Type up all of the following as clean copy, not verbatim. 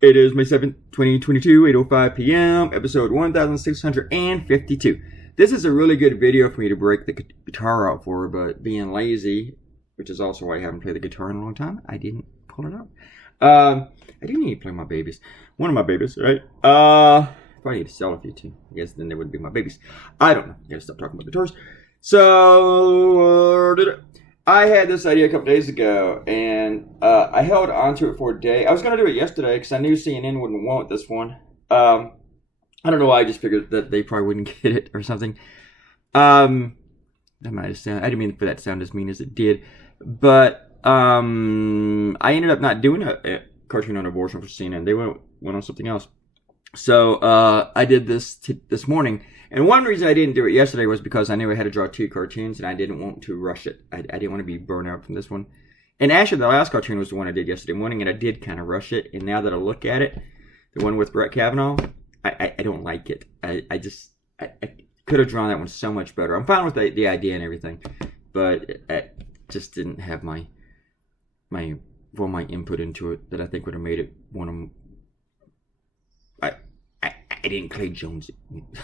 It is May 7th, 2022, 8:05 p.m., episode 1652. This is a really good video for me to break the guitar out for, but being lazy, which is also why I haven't played the guitar in a long time, I didn't pull it out. I do need to play my babies. One of my babies, right? If I need to sell a few too, I guess then they would be my babies. I don't know. I gotta stop talking about guitars. So, I had this idea a couple days ago, and I held on to it for a day. I was going to do it yesterday because I knew CNN wouldn't want this one. I don't know why. I just figured that they probably wouldn't get it or something. That might have sounded, I didn't mean for that to sound as mean as it did. But I ended up not doing a cartoon on abortion for CNN. They went on something else. So I did this this morning. And one reason I didn't do it yesterday was because I knew I had to draw 2 cartoons, and I didn't want to rush it. I didn't want to be burned out from this one. And actually, the last cartoon was the one I did yesterday morning, and I did kind of rush it. And now that I look at it, the one with Brett Kavanaugh, I don't like it. I could have drawn that one so much better. I'm fine with the idea and everything, but I just didn't have my input into it that I think would have made it one of them. I didn't Claytoonz it.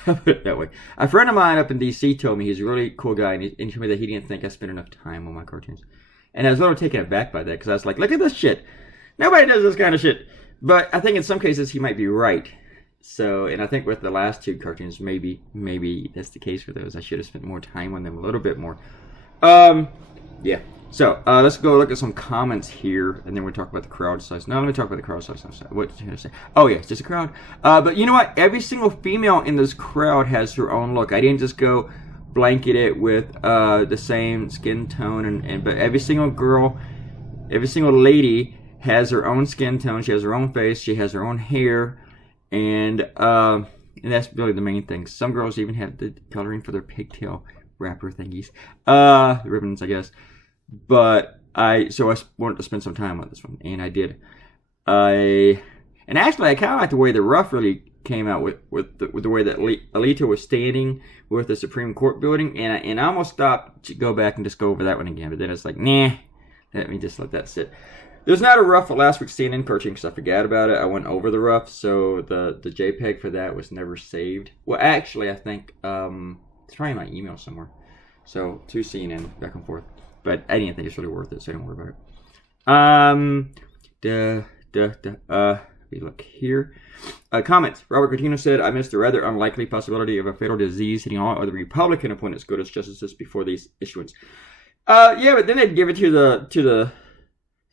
Put it that way. A friend of mine up in D.C. told me he's a really cool guy, and he told me that he didn't think I spent enough time on my cartoons. And I was a little taken aback by that, because I was like, look at this shit. Nobody does this kind of shit. But I think in some cases he might be right. So, and I think with the last 2 cartoons, maybe that's the case for those. I should have spent more time on them, a little bit more. Yeah. So, let's go look at some comments here, and then we'll talk about the crowd size. No, let me talk about the crowd size. What did I say? Oh, yeah, it's just a crowd. But you know what? Every single female in this crowd has her own look. I didn't just go blanket it with the same skin tone, but every single girl, every single lady has her own skin tone. She has her own face. She has her own hair, and that's really the main thing. Some girls even have the coloring for their pigtail wrapper thingies. The ribbons, I guess. But I wanted to spend some time on this one, and I did. And actually, I kind of like the way the rough really came out with the way that Alito was standing with the Supreme Court building, and I almost stopped to go back and just go over that one again, but then it's like, nah, let me just let that sit. There's not a rough for last week's CNN cartoon because I forgot about it. I went over the rough, so the JPEG for that was never saved. Well, actually, I think it's probably in my email somewhere. So to CNN back and forth. But I didn't think it's really worth it, so don't worry about it. We look here. Comments. Robert Coutinho said, I missed the rather unlikely possibility of a fatal disease hitting all other Republican opponents good as justices before these issuance. Yeah, but then they'd give it to the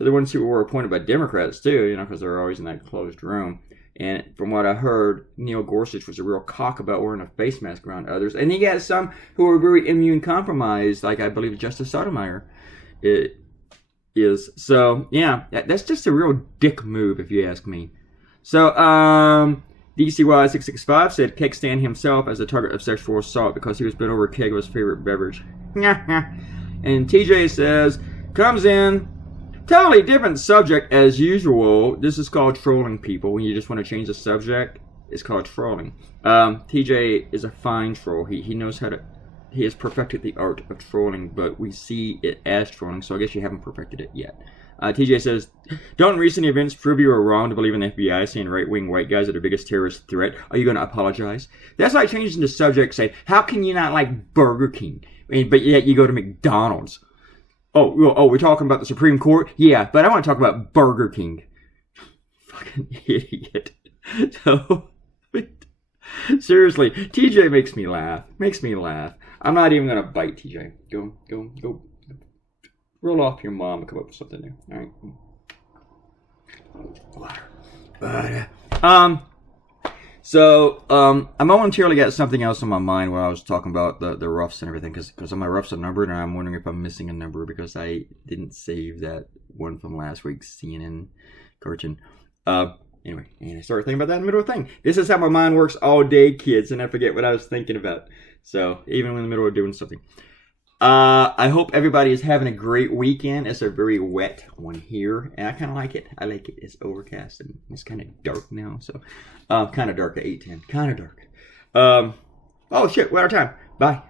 ones who were appointed by Democrats too, because they're always in that closed room. And from what I heard, Neil Gorsuch was a real cock about wearing a face mask around others. And he got some who were very immune compromised, like I believe Justice Sotomayor is. So, yeah, that's just a real dick move, if you ask me. So, DCY665 said Keg Stan himself as a target of sexual assault because he was bent over a keg of his favorite beverage. And TJ says, comes in. Totally different subject as usual. This is called trolling people. When you just want to change the subject, it's called trolling. TJ is a fine troll. He knows how to... He has perfected the art of trolling, but we see it as trolling, so I guess you haven't perfected it yet. TJ says, don't recent events prove you are wrong to believe in the FBI saying right-wing white guys are the biggest terrorist threat? Are you going to apologize? That's like changing the subject, saying, how can you not like Burger King, but yet you go to McDonald's? Oh, we're talking about the Supreme Court? Yeah, but I want to talk about Burger King. Fucking idiot. So, seriously, TJ makes me laugh. I'm not even going to bite TJ. Go. Roll off your mom and come up with something new. All right. Water. So, I momentarily got something else on my mind when I was talking about the roughs and everything, because my roughs are numbered, and I'm wondering if I'm missing a number because I didn't save that one from last week's CNN cartoon. Anyway, and I started thinking about that in the middle of the thing. This is how my mind works all day, kids, and I forget what I was thinking about. So, even in the middle of doing something. I hope everybody is having a great weekend. It's a very wet one here, and I kind of like it. I like it. It's overcast, and it's kind of dark now, so kind of dark at 8:10. Kind of dark. Oh, shit, we're out of time. Bye.